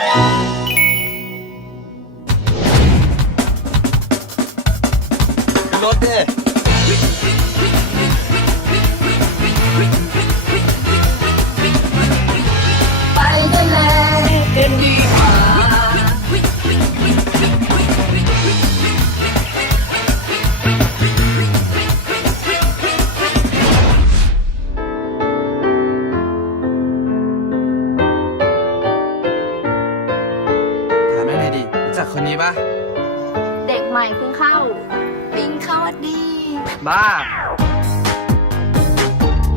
ร คนนี้ปะเด็กใหม่เพิ่งเข้า ปิงเข้าวัดดีบ้า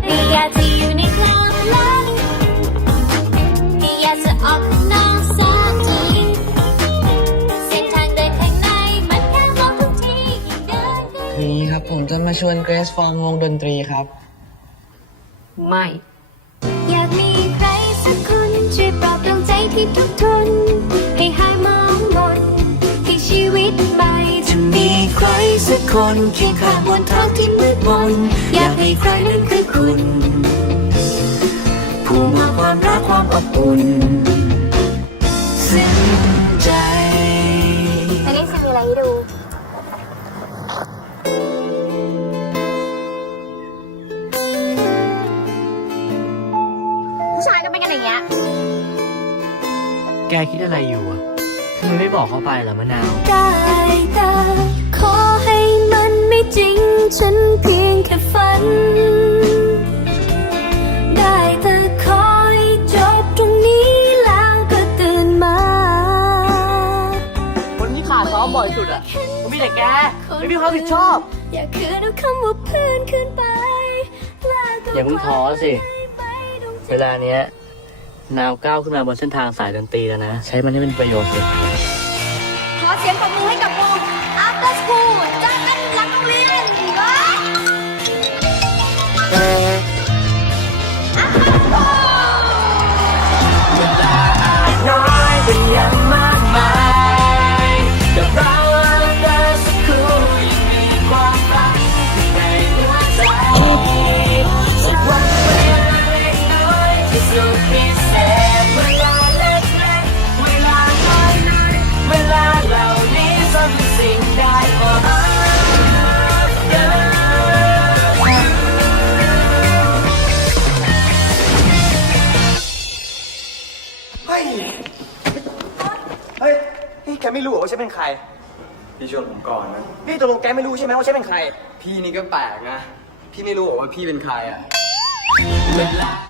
ไม่อยากจะอยู่ในความลับไม่อยากจะออกข้างนอกสักทีเส้นทางเดินข้างในมันแค่มองทุกทียิ่งเดินก็คืออย่างนี้ครับผมจะมาชวนเกรซฟอร์มวงดนตรีครับ ไม่ อยากมีใครสักคนช่วยปลอบดวงใจที่ทุกข์ทน คนเคียงข้างบนทางที่มืดมน อยากให้ใครนั้นคือคุณ ผู้มอบความรักความอบอุ่นซึ้งใจอันนี้จะมีอะไรให้ดู ผู้ชายก็เป็นกันอย่างเงี้ย แกคิดอะไรอยู่อะทำไมไม่บอกเขาไปล่ะมะนาว ได้ อมบ่อยสุดอะผมมีแต่แกไม่มีความรับผิดชอบ อย่าคืนเอาคำว่าเพื่อนขึ้นไปแล้วก็อย่าเพิ่งท้อสิไปดวงใจเวลาเนี้ยนาวก้าวขึ้นมาบนเส้นทางสายดนตรีแล้วนะ ใช้มันให้เป็นประโยชน์สิขอเสียงปรบมือให้กับวง After School จากกันหลังโรงเรียน ไม่รู้เหรอว่าฉันเป็นใคร พี่ชวนผมก่อนนะ พี่ตกลงแกไม่รู้ใช่ไหมว่าฉันเป็นใคร พี่นี่ก็แปลกนะ พี่ไม่รู้เหรอว่าพี่เป็นใครอะ